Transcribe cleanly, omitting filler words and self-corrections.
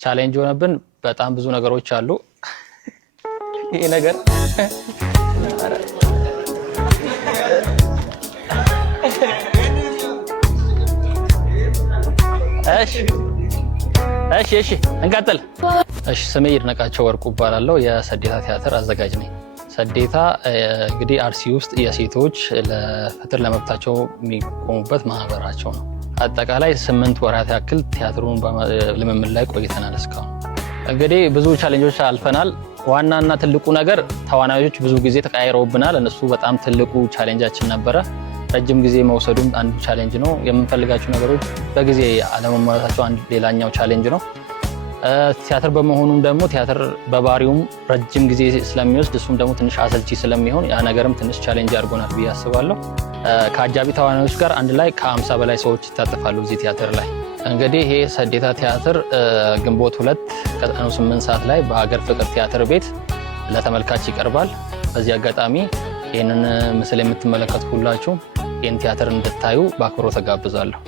ቻሌንጅ ሆነብን። በጣም ብዙ ነገሮች አሉ። ይሄ ነገር እሺ እንቀጥል። እሺ ስሜ ይድነቃቸው ወርቁ እባላለሁ። የሰዴታ ቲያትር አዘጋጅ ነኝ። ሰዴታ እንግዲህ አርሲ ውስጥ የሴቶች ለፍትህ ለመብታቸው የሚቆሙበት ማህበራቸው ነው። አጠቃላይ 8 ወራት ያክል ቲያትሩን ልምምድ ላይ ቆይተናል። እስካሁን እንግዲህ ብዙ ቻሌንጆች አልፈናል። ዋናና ትልቁ ነገር ተዋናዮች ብዙ ጊዜ ተቀያይረውብናል። እነሱ በጣም ትልቁ ቻሌንጃችን ነበረ። ረጅም ጊዜ መውሰዱም አንዱ ቻሌንጅ ነው። የምንፈልጋቸው ነገሮች በጊዜ አለመሟላታቸው አንድ ሌላኛው ቻሌንጅ ነው። ቲያትር በመሆኑም ደግሞ ቲያትር በባህሪውም ረጅም ጊዜ ስለሚወስድ እሱም ደግሞ ትንሽ አሰልቺ ስለሚሆን ያ ነገርም ትንሽ ቻሌንጅ አድርጎናል ብዬ አስባለሁ። ከአጃቢ ተዋናዮች ጋር አንድ ላይ ከ50 በላይ ሰዎች ይታተፋሉ እዚህ ቲያትር ላይ። እንግዲህ ይሄ ሰዴታ ቲያትር ግንቦት 2 ከቀኑ 8 ሰዓት ላይ በሀገር ፍቅር ቲያትር ቤት ለተመልካች ይቀርባል። በዚህ አጋጣሚ ይህንን ምስል የምትመለከቱ ሁላችሁ ይህን ቲያትር እንድታዩ በአክብሮት ተጋብዛለሁ።